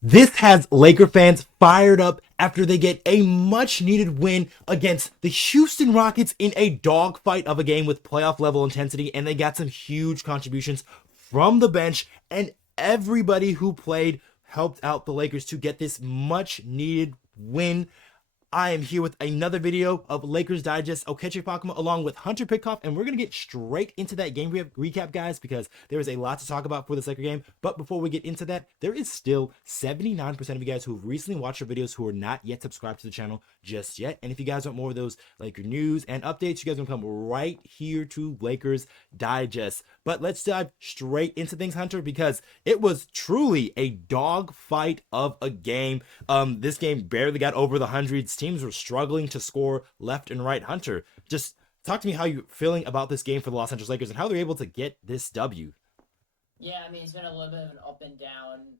This has Laker fans fired up after they get a much needed win against the Houston Rockets in a dogfight of a game with playoff level intensity, and they got some huge contributions from the bench, and everybody who played helped out the Lakers to get this much needed win. I am here with another video of Lakers Digest, Okechi Apakama, along with Hunter Pitcoff, and we're going to get straight into that game recap, guys, because there is a lot to talk about for this Laker game. But before we get into that, there is still 79% of you guys who have recently watched our videos who are not yet subscribed to the channel just yet. And if you guys want more of those Laker news and updates, you guys can come right here to Lakers Digest. But let's dive straight into things, Hunter, because it was truly a dogfight of a game. This game barely got over the hundreds. Teams were struggling to score left and right. Hunter, just talk to me how you're feeling about this game for the Los Angeles Lakers and how they're able to get this W. Yeah, I mean, it's been a little bit of an up and down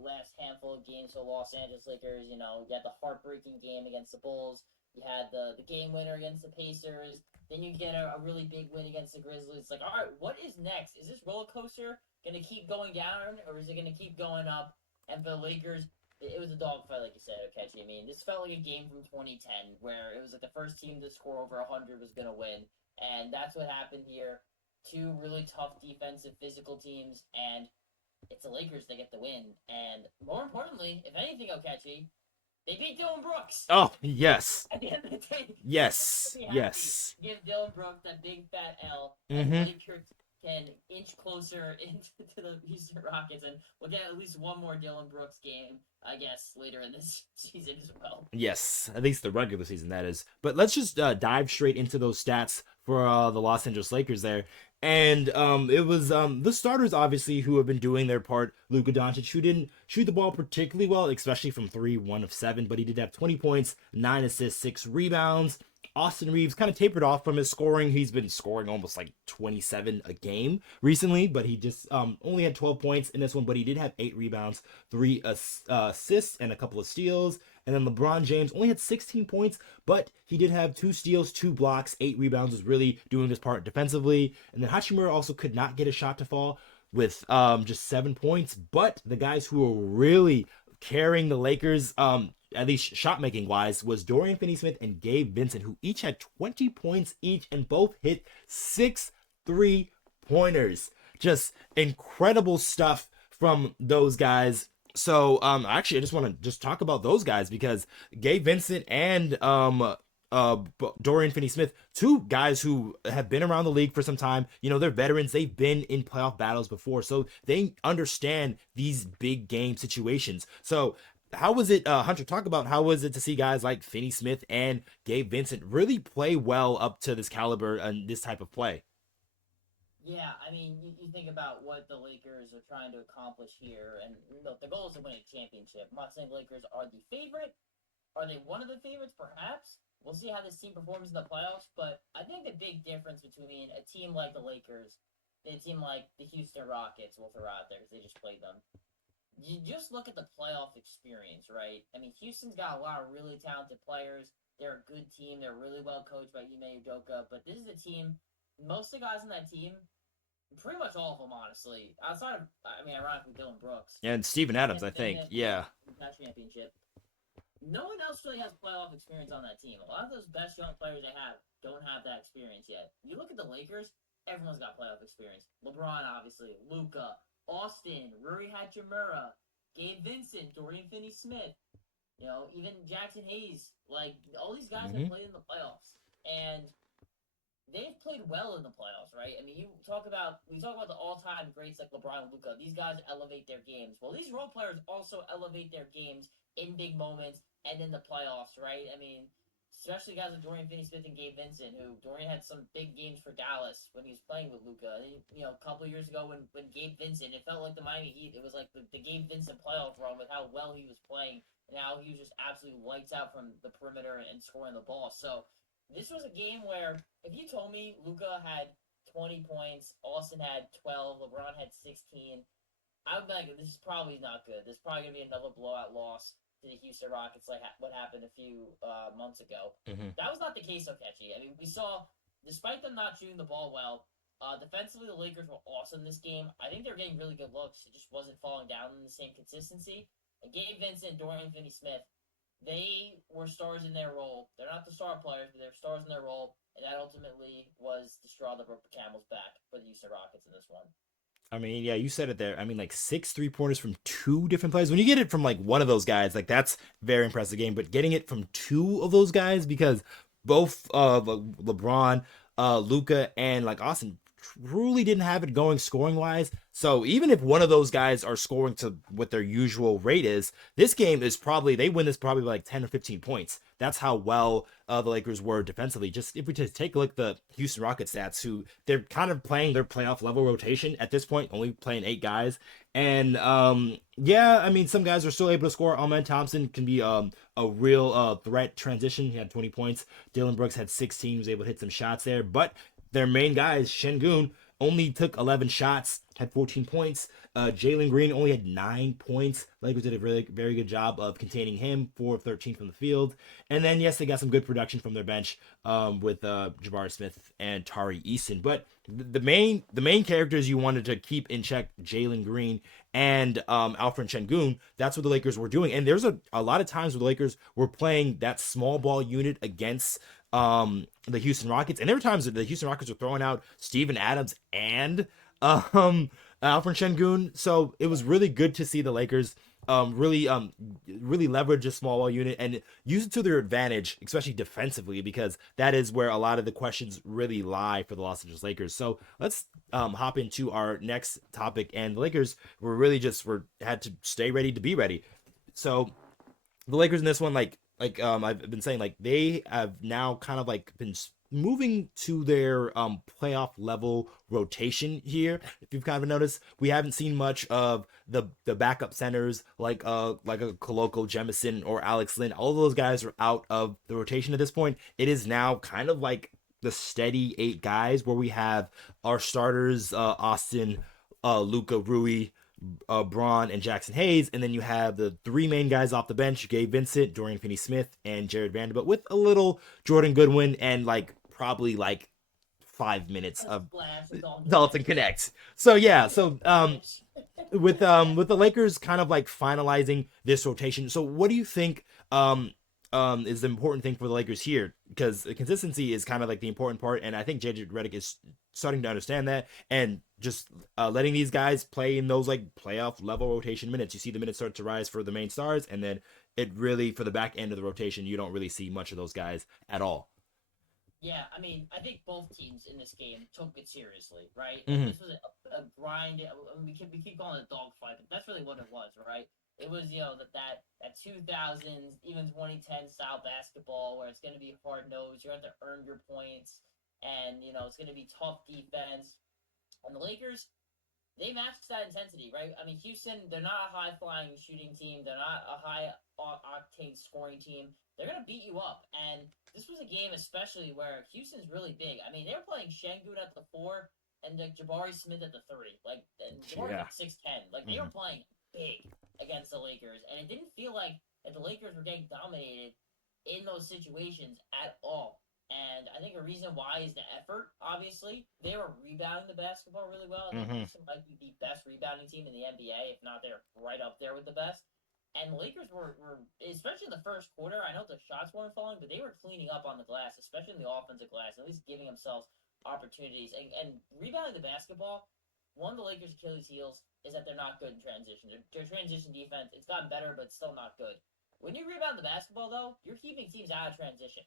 last handful of games for the Los Angeles Lakers. You know, you had the heartbreaking game against the Bulls. You had the game winner against the Pacers. Then you get a really big win against the Grizzlies. It's like, all right, what is next? Is this roller coaster going to keep going down, or is it going to keep going up? And for the Lakers, it was a dogfight, like you said, Okechi. I mean, this felt like a game from 2010 where it was like the first team to score over 100 was going to win. And that's what happened here. Two really tough defensive physical teams, and it's the Lakers that get the win. And more importantly, if anything, Okechi, they beat Dylan Brooks. Oh, yes. At the end of the day, Yes. Yes. give Dylan Brooks that big fat L, and Mm-hmm. the Lakers can inch closer into the Houston Rockets, and we'll get at least one more Dylan Brooks game, I guess, later in this season as well. Yes, at least the regular season, that is. But let's just dive straight into those stats for the Los Angeles Lakers there. And it was the starters, obviously, who have been doing their part. Luka Doncic, who didn't shoot the ball particularly well, especially from 3, 1 of 7, but he did have 20 points, 9 assists, 6 rebounds. Austin Reaves kind of tapered off from his scoring. He's been scoring almost like 27 a game recently, but he just only had 12 points in this one, but he did have 8 rebounds, 3 assists, and a couple of steals. And then LeBron James only had 16 points, but he did have 2 steals, 2 blocks, 8 rebounds, was really doing his part defensively. And then Hachimura also could not get a shot to fall with just 7 points. But the guys who were really carrying the Lakers, at least shot making wise, was Dorian Finney-Smith and Gabe Vincent, who each had 20 points each and both hit 6 3-pointers. Just incredible stuff from those guys. So actually I just want to just talk about those guys because Gabe Vincent and Dorian Finney-Smith, two guys who have been around the league for some time. You know, they're veterans. They've been in playoff battles before, so they understand these big game situations. So how was it, Hunter, talk about how was it to see guys like Finney-Smith and Gabe Vincent really play well up to this caliber and this type of play? Yeah, I mean, you think about what the Lakers are trying to accomplish here, and look, the goal is to win a championship. I'm not saying the Lakers are the favorite. Are they one of the favorites? Perhaps. We'll see how this team performs in the playoffs, but I think the big difference between a team like the Lakers and a team like the Houston Rockets, we'll throw out there because they just played them. You just look at the playoff experience, right? I mean, Houston's got a lot of really talented players. They're a good team. They're really well coached by Ime Udoka, but this is a team, most of the guys on that team, pretty much all of them, honestly. Outside of, I mean, ironically, Dylan Brooks. And Steven Adams, I think. Yeah. That championship. No one else really has playoff experience on that team. A lot of those best young players they have don't have that experience yet. You look at the Lakers, everyone's got playoff experience. LeBron, obviously. Luka. Austin. Rui Hachimura. Gabe Vincent. Dorian Finney-Smith. You know, even Jackson Hayes. Like, all these guys have played in the playoffs. And they've played well in the playoffs, right? I mean, we talk about the all-time greats like LeBron and Luka. These guys elevate their games. Well, these role players also elevate their games in big moments and in the playoffs, right? I mean, especially guys like Dorian Finney-Smith and Gabe Vincent, who Dorian had some big games for Dallas when he was playing with Luka. You know, a couple of years ago when Gabe Vincent, it felt like the Miami Heat. It was like the Gabe Vincent playoff run with how well he was playing and how he was just absolutely lights out from the perimeter and scoring the ball. So this was a game where if you told me Luka had 20 points, Austin had 12, LeBron had 16, I would be like, this is probably not good. This is probably going to be another blowout loss to the Houston Rockets like what happened a few months ago. That was not the case, Okechi. I mean, we saw, despite them not shooting the ball well, defensively the Lakers were awesome this game. I think they were getting really good looks. It just wasn't falling down in the same consistency. Gabe Vincent, Dorian Finney-Smith, they were stars in their role. They're not the star players, but they're stars in their role, and that ultimately was the straw that broke the camel's back for the Houston Rockets in this one. I mean, yeah, you said it there. I mean, like 6 3-pointers from two different players. When you get it from like one of those guys, like that's very impressive game. But getting it from two of those guys, because both LeBron, Luka, and like Austin truly didn't have it going scoring wise. So even if one of those guys are scoring to what their usual rate is, this game is probably they win this probably by like 10 or 15 points. That's how well the Lakers were defensively. Just if we just take a look at the Houston Rockets stats, who they're kind of playing their playoff level rotation at this point, only playing 8 guys. And yeah, I mean some guys are still able to score. Amen Thompson can be a real threat transition. He had 20 points. Dylan Brooks had 16. He was able to hit some shots there, but their main guys, Şengün, only took 11 shots, had 14 points. Jalen Green only had 9 points. Lakers did a really very good job of containing him, 4 of 13 from the field. And then, yes, they got some good production from their bench with Jabari Smith and Tari Eason. But the main characters you wanted to keep in check, Jalen Green and Alfred Şengün, that's what the Lakers were doing. And there's a lot of times where the Lakers were playing that small ball unit against the Houston Rockets, and there were times that the Houston Rockets were throwing out Steven Adams and Alfred Şengün. So it was really good to see the Lakers really leverage a small ball unit and use it to their advantage, especially defensively, because that is where a lot of the questions really lie for the Los Angeles Lakers. So let's hop into our next topic, and the Lakers were really just had to stay ready to be ready. So the Lakers in this one, I've been saying, like they have now kind of like been moving to their playoff level rotation here. If you've kind of noticed, we haven't seen much of the backup centers like a Koloko Jemison or Alex Lynn. All of those guys are out of the rotation at this point. It is now kind of like the steady 8 guys where we have our starters, Austin, Luka, Rui, Braun, and Jackson Hayes, and then you have the 3 main guys off the bench: Gabe Vincent, Dorian Finney-Smith, and Jared Vanderbilt, with a little Jordan Goodwin and like probably like 5 minutes of Dalton Knecht. So yeah, so with the Lakers kind of like finalizing this rotation. So what do you think is the important thing for the Lakers here? Because the consistency is kind of like the important part, and I think JJ Redick is starting to understand that, and just letting these guys play in those like playoff level rotation minutes. You see the minutes start to rise for the main stars, and then it really, for the back end of the rotation, you don't really see much of those guys at all. Yeah, I mean, I think both teams in this game took it seriously, right? Mm-hmm. This was a grind. We keep calling it a dogfight, but that's really what it was, right? It was, that 2000s, even 2010 style basketball where it's going to be hard nosed. You have to earn your points, and it's going to be tough defense. And the Lakers, they matched that intensity, right? I mean, Houston, they're not a high flying shooting team. They're not a high octane scoring team. They're gonna beat you up, and this was a game especially where Houston's really big. I mean, they were playing Şengün at the 4 and like Jabari Smith at the 3. Like, and Jabari's Yeah. like 6'10". Like, they were playing big against the Lakers, and it didn't feel like that the Lakers were getting dominated in those situations at all. And I think a reason why is the effort. Obviously, they were rebounding the basketball really well. I think Mm-hmm. Houston might be the best rebounding team in the NBA, if not they're right up there with the best. And the Lakers were especially in the first quarter. I know the shots weren't falling, but they were cleaning up on the glass, especially in the offensive glass, at least giving themselves opportunities and rebounding the basketball. One of the Lakers' Achilles' heels is that they're not good in transition. Their transition defense, it's gotten better, but still not good. When you rebound the basketball, though, you're keeping teams out of transition.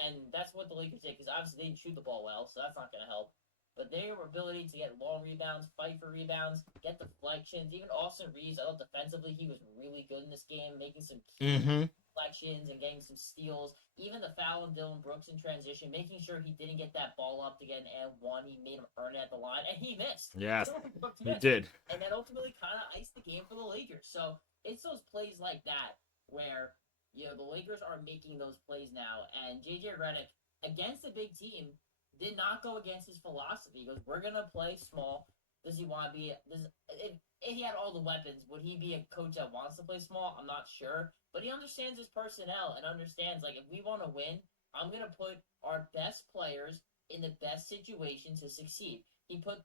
And that's what the Lakers did, because obviously they didn't shoot the ball well, so that's not going to help. But their ability to get long rebounds, fight for rebounds, get deflections. Even Austin Reaves, I thought defensively he was really good in this game, making some key Mm-hmm. deflections and getting some steals. Even the foul on Dylan Brooks in transition, making sure he didn't get that ball up to get an and one. He made him earn it at the line, and he missed. Yes, Dylan Brooks he missed. did. And that ultimately kind of iced the game for the Lakers. So it's those plays like that where the Lakers are making those plays now, and JJ Redick against a big team did not go against his philosophy. He goes, "We're gonna play small." Does he want to be? If he had all the weapons, would he be a coach that wants to play small? I'm not sure, but he understands his personnel and understands, like, if we want to win, I'm gonna put our best players in the best situation to succeed. he put,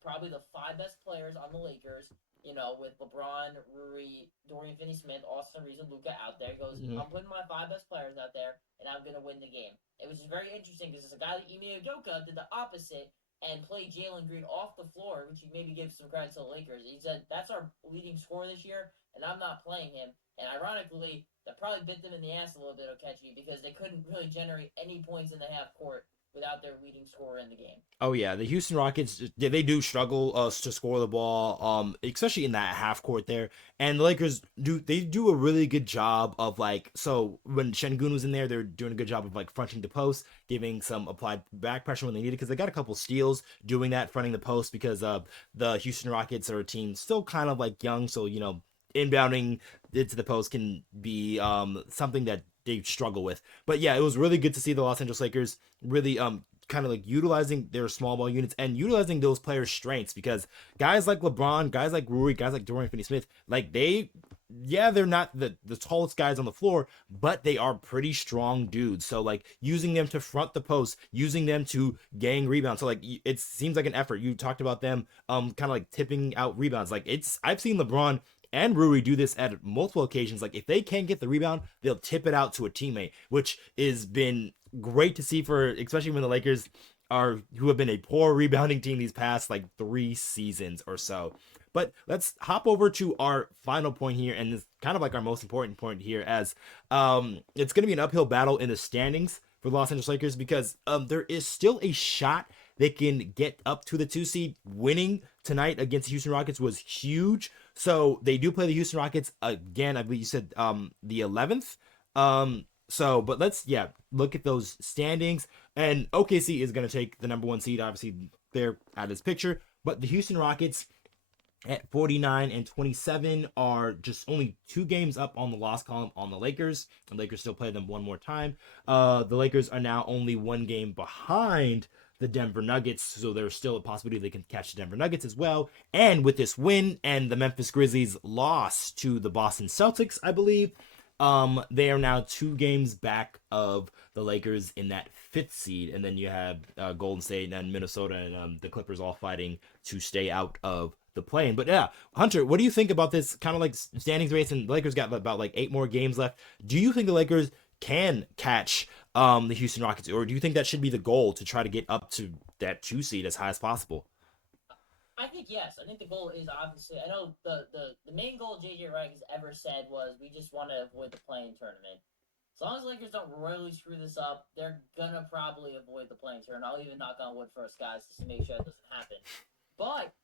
probably the five best players on the Lakers, with LeBron, Rui, Dorian Finney-Smith, Austin Reeves, and Luka out there. He goes, Mhm. I'm putting my five best players out there, and I'm going to win the game. It was just very interesting because it's a guy like Ime Udoka did the opposite and played Jalen Green off the floor, which he maybe gives some credit to the Lakers. He said, that's our leading scorer this year, and I'm not playing him. And ironically, that probably bit them in the ass a little bit, Okechi, because they couldn't really generate any points in the half court without their leading scorer in the game. Oh yeah, the Houston Rockets, they do struggle to score the ball, especially in that half court there. And the Lakers do a really good job of like, so when Şengün was in there, they're doing a good job of like fronting the post, giving some applied back pressure when they need it because they got a couple steals doing that, fronting the post because the Houston Rockets are a team still kind of like young, so inbounding it to the post can be something that they struggle with. But yeah, it was really good to see the Los Angeles Lakers really kind of like utilizing their small ball units and utilizing those players' strengths because guys like LeBron, guys like Rui, guys like Dorian Finney-Smith, like they're not the tallest guys on the floor, but they are pretty strong dudes. So like using them to front the post, using them to gang rebounds. So like it seems like an effort. You talked about them kind of like tipping out rebounds. Like I've seen LeBron and Rui do this at multiple occasions. Like if they can't get the rebound, they'll tip it out to a teammate, which has been great to see for especially when the Lakers are who have been a poor rebounding team these past like 3 seasons or so. But let's hop over to our final point here, and it's kind of like our most important point here, as it's going to be an uphill battle in the standings for the Los Angeles Lakers because there is still a shot they can get up to the 2 seed. Winning tonight against the Houston Rockets was huge. So they do play the Houston Rockets again. I believe you said the 11th. But let's look at those standings. And OKC is going to take the number 1 seed. Obviously, they're out of this picture. But the Houston Rockets at 49 and 27 are just only 2 games up on the loss column on the Lakers. The Lakers still play them one more time. The Lakers are now only 1 game behind the Denver Nuggets, so there's still a possibility they can catch the Denver Nuggets as well. And with this win and the Memphis Grizzlies loss to the Boston Celtics, I believe, they are now 2 games back of the Lakers in that 5th seed, and then you have Golden State and Minnesota and the Clippers all fighting to stay out of the play-in. But yeah, Hunter, what do you think about this kind of like standings race? And the Lakers got about like 8 more games left. Do you think the Lakers can catch the Houston Rockets, or do you think that should be the goal to try to get up to that 2 seed as high as possible? I think yes. I think the goal is obviously. I know the main goal JJ Redick has ever said was we just want to avoid the play-in tournament. As long as the Lakers don't royally screw this up, they're gonna probably avoid the play-in tournament. I'll even knock on wood first, guys, just to make sure it doesn't happen. But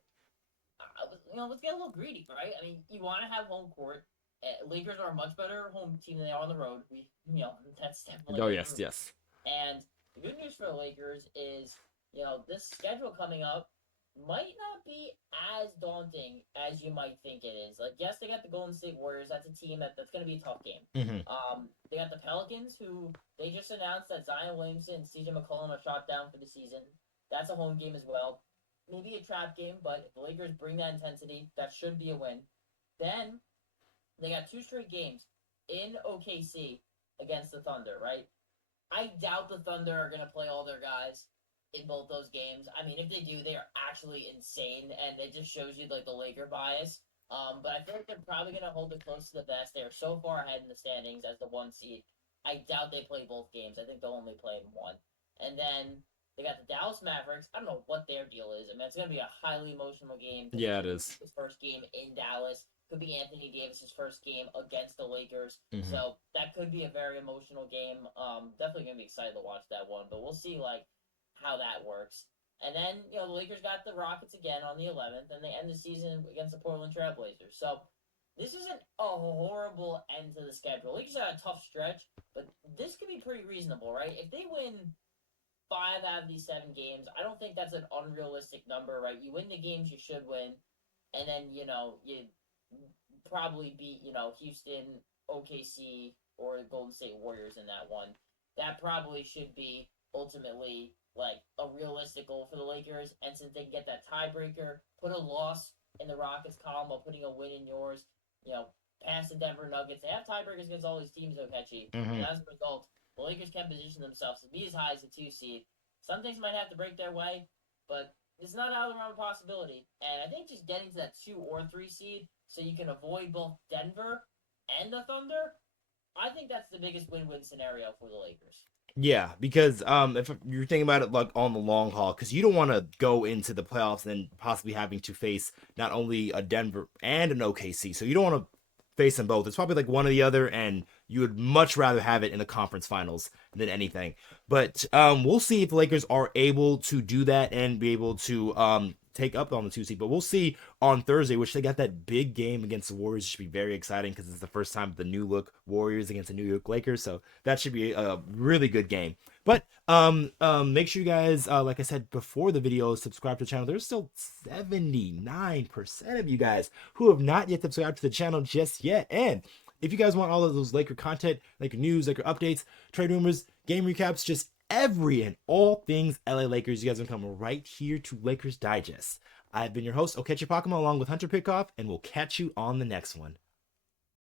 let's get a little greedy, right? I mean, you want to have home court. Lakers are a much better home team than they are on the road. That's definitely Oh yes, yes. and the good news for the Lakers is, this schedule coming up might not be as daunting as you might think it is. Like, yes, they got the Golden State Warriors. That's a team that's going to be a tough game. Mm-hmm. They got the Pelicans, who they just announced that Zion Williamson and CJ McCollum are shot down for the season. That's a home game as well. Maybe a trap game, but if the Lakers bring that intensity, that should be a win. Then they got 2 straight games in OKC against the Thunder, right? I doubt the Thunder are going to play all their guys in both those games. I mean, if they do, they are actually insane, and it just shows you like the Laker bias. But I feel like they're probably going to hold it close to the vest. They are so far ahead in the standings as the 1 seed. I doubt they play both games. I think they'll only play one. And then they got the Dallas Mavericks. I don't know what their deal is. I mean, it's going to be a highly emotional game. Yeah, it is. His first game in Dallas. Could be Anthony Davis's first game against the Lakers. Mm-hmm. So that could be a very emotional game. Definitely going to be excited to watch that one. But we'll see, like, how that works. And then, the Lakers got the Rockets again on the 11th, and they end the season against the Portland Trailblazers. So this isn't a horrible end to the schedule. Lakers had a tough stretch, but this could be pretty reasonable, right? If they win 5 out of these 7 games, I don't think that's an unrealistic number, right? You win the games you should win, and then, you probably beat, Houston, OKC, or Golden State Warriors in that one. That probably should be ultimately like a realistic goal for the Lakers. And since they can get that tiebreaker, put a loss in the Rockets column while putting a win in yours, pass the Denver Nuggets. They have tiebreakers against all these teams, Okechi. Mm-hmm. And as a result, the Lakers can position themselves to be as high as the 2 seed. Some things might have to break their way, but It's not out of the realm of possibility. And I think just getting to that 2 or 3 seed so you can avoid both Denver and the Thunder, I think that's the biggest win-win scenario for the Lakers. Yeah, because if you're thinking about it like on the long haul, because you don't want to go into the playoffs and possibly having to face not only a Denver and an OKC, so you don't want to face them both. It's probably like one or the other, and you would much rather have it in the conference finals than anything. But we'll see if the Lakers are able to do that and be able to take up on the 2 seed. But we'll see on Thursday, which they got that big game against the Warriors. It should be very exciting because it's the first time the new look Warriors against the New York Lakers. So that should be a really good game. But make sure you guys, like I said before the video, subscribe to the channel. There's still 79% of you guys who have not yet subscribed to the channel just yet. And if you guys want all of those Laker content, Laker news, Laker updates, trade rumors, game recaps, just every and all things LA Lakers, you guys are coming right here to Lakers Digest. I've been your host, Okechi Apakama, along with Hunter Pitcoff, and we'll catch you on the next one.